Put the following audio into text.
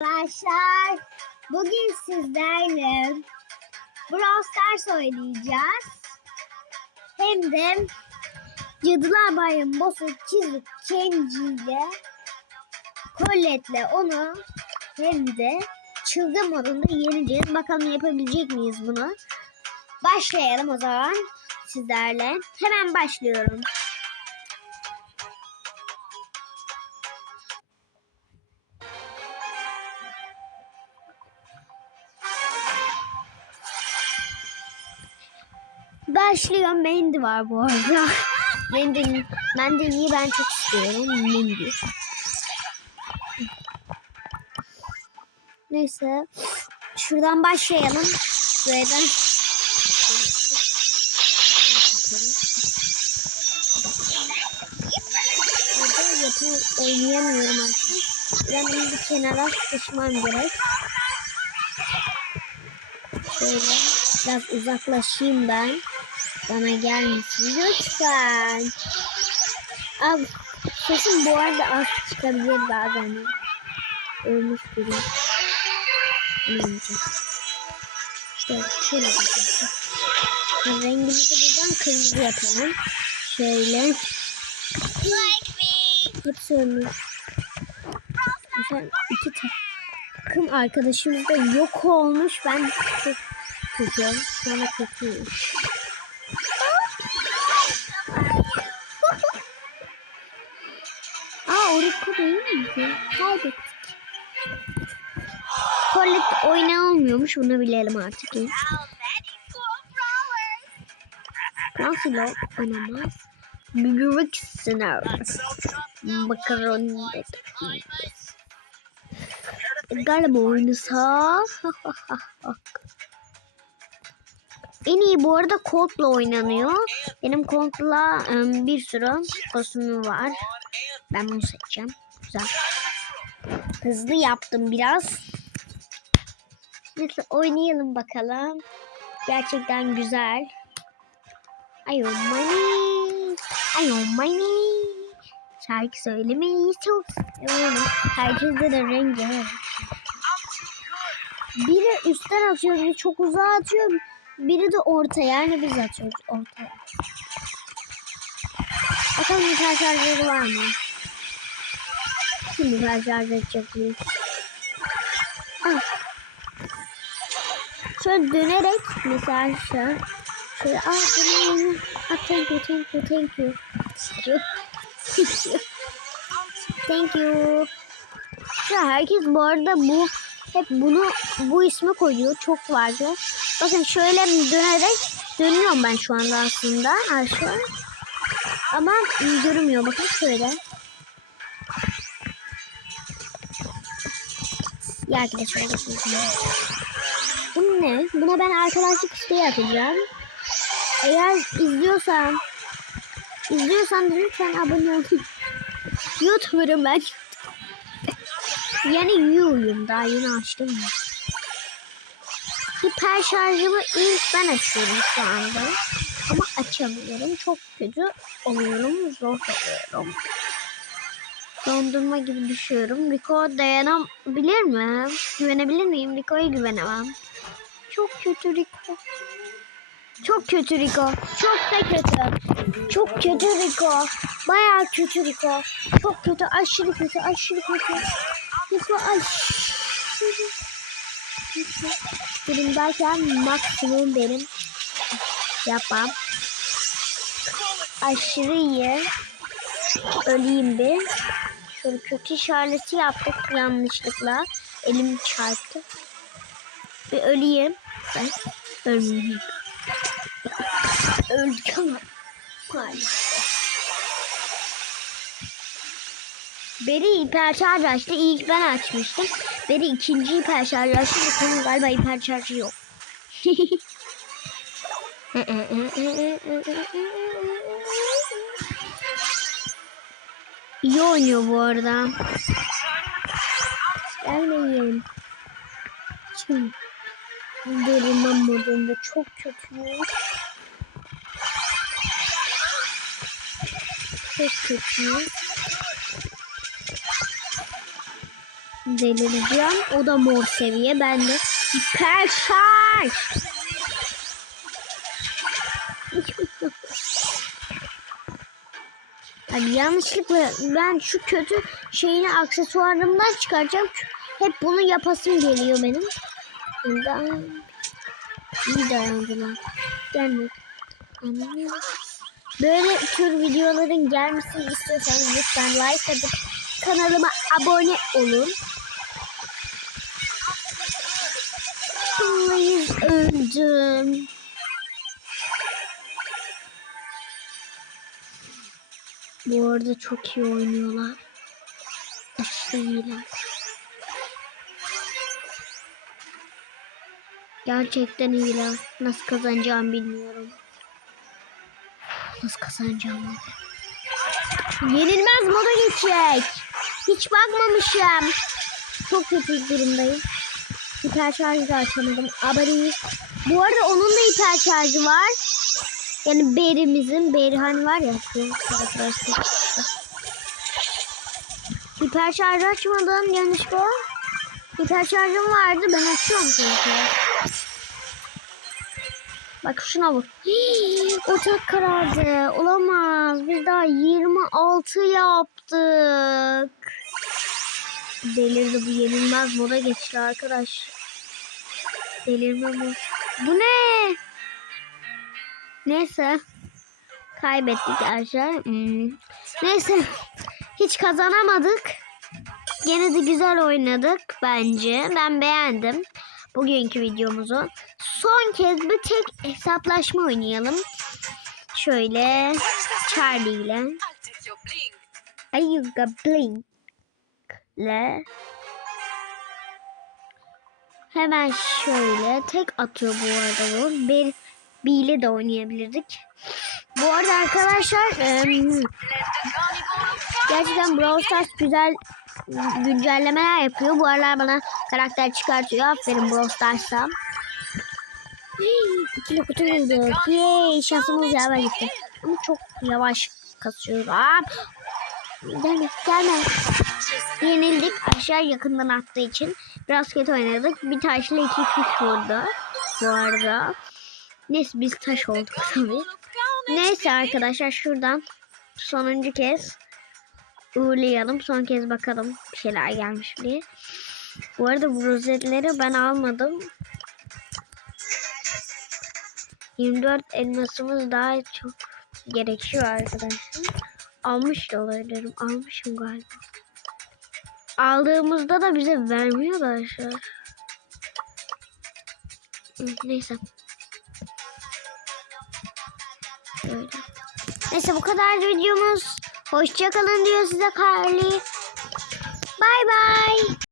Arkadaşlar bugün sizlerle Brawl Stars oynayacağız. Hem de Cadılar Bayramı boss'u Çizik Kenji ile Colette'le onu hem de çılgın modunda yeneceğiz. Bakalım yapabilecek miyiz bunu? Başlayalım o zaman sizlerle. Hemen başlıyorum. Başlıyor. Mendi var bu arada. Mendi, Mendi'yi ben çok istiyorum. Mendi. Neyse. Şuradan başlayalım. Şuradan. Burada yapı oynayamıyorum artık. Ben bunu bir kenara sıkışmam gerek. Şöyle biraz uzaklaşayım ben. Bana gelmesin lütfen. Al. Sesim bu arada az çıkabilir bazen. Ölmüş biri. Ölmeyecek. İşte şöyle yapacağız. Rengimizi buradan kırmızı yapalım. Şöyle. Hepsi ölmüş. Mesela iki takım arkadaşımız da yok olmuş. Ben çok kötü. Sonra kötüyüm. Miydi? Kaybettik. Colette oynanmıyormuş. Bunu bilelim artık. Nasıl oynamaz? Büyük sınav. Makaroni. Galiba oynasa. En iyi bu arada Colt'la oynanıyor. Benim Colt'la ım, bir sürü kostümü var. Ben bunu seçeceğim. Güzel. Hızlı yaptım biraz. Neyse oynayalım bakalım. Gerçekten güzel. Ayo money. Ayo money. Şarkı söylemeyi çok seviyorum. Herkeste de rengi. Biri üstten atıyor, biri çok uzağa atıyor. Biri de orta yani biz atıyoruz ortaya. Bakalım bir şarjörü var mı? Şimdi ben şarj edecek miyim? Ah. Şöyle dönerek mesela şöyle. Şöyle ah bunu ah, thank you thank you thank you. Thank you. Thank you. Şu herkes bu arada bu hep bunu bu isme koyuyor. Çok vardı. Bakın şöyle dönerek dönüyorum ben şu anda aslında aşağı. Ama görünmüyor. Bakın şöyle. Ya arkadaşlar. Bu ne? Buna ben arkadaşlık isteği atacağım. Eğer izliyorsan izliyorsan lütfen abone ol. YouTuber'ım ben. yani Yu'yum daha yeni açtım ya. Hiper şarjımı ilk ben açıyorum şu anda. Ama açamıyorum. Çok kötü oluyorum. Zor oluyorum. Dondurma gibi düşüyorum. Rico dayanabilir mi? Güvenebilir miyim? Rico'ya güvenemem. Çok kötü Rico. Çok kötü Rico. Çok da kötü. Çok kötü Rico. Bayağı kötü Rico. Çok kötü. Aşırı kötü. Aşırı kötü. Rico aşırı kötü. Durumdayken maksimum benim yapmam. Aşırı iyi. Öleyim bir. Şöyle kötü işareti yaptık yanlışlıkla. Elim çarptı. Bir öleyim. Ben ölmeyeyim. Öldük. Beri hiperşarj açtı. İlk ben açmıştım. Beri ikinci hiperşarj açtı. Bakalım galiba hiperşarjı yok. İyi oynuyor bu arada. Gelmeyin. Şimdi Derinmem modunda çok kötü. Çok kötü. delireceğim. O da mor seviye. Ben de hiper şarj. Abi yanlışlıkla ben şu kötü şeyini aksesuarımdan çıkaracağım. Hep bunu yapasım geliyor benim. Bundan iyi dayandılar. Anlıyorum. Böyle tür videoların gelmesini istiyorsanız lütfen like atıp kanalıma abone olun. Please öldüm. Bu arada çok iyi oynuyorlar. Aşırı iyiler. Gerçekten iyiler. Nasıl kazanacağım bilmiyorum. Nasıl kazanacağım abi? Yenilmez moda geçecek. Hiç bakmamışım. Çok kötü durumdayım. Hiper şarjı da açamadım. Abari. Bu arada onun da hiper şarjı var. Yani Beri'mizin, Beri hani var ya. şu. Hiper şarjı açmadım yanlışlıkla. Hiper şarjım vardı ben açıyorum çünkü. Bak şuna bak. Hii, karardı. Olamaz. Biz daha 26 yaptık. Delirdi bu yenilmez moda geçti arkadaş. Delirme bu. Bu ne? Neyse. Kaybettik arkadaşlar. Hmm. Neyse. Hiç kazanamadık. Gene de güzel oynadık bence. Ben beğendim bugünkü videomuzu. Son kez bir tek hesaplaşma oynayalım. Şöyle Charlie ile. Ayuga Blink ile hemen şöyle tek atıyor bu arada bu. Bir B'yle de oynayabilirdik. Bu arada arkadaşlar Gerçekten Brawl Stars güzel güncellemeler yapıyor. Bu aralar bana karakter çıkartıyor. Aferin Brawl Stars'a. İkili kutu bulduk. Yay şansımız yaver gitti. Ama çok yavaş kasıyorum. Gelme gelme. Yenildik aşağı yakından attığı için. Biraz kötü oynadık. Bir taşla iki kuş vurdu. Bu arada. Neyse biz taş olduk tabii. Neyse arkadaşlar şuradan sonuncu kez uğurlayalım. Son kez bakalım bir şeyler gelmiş mi diye. Bu arada bu rozetleri ben almadım. 24 elmasımız daha çok gerekiyor arkadaşlar. Almış da olabilirim. Almışım galiba. Aldığımızda da bize vermiyor da arkadaşlar. Neyse. Böyle. Neyse bu kadar videomuz. Hoşçakalın diyor size Carly. Bay bay.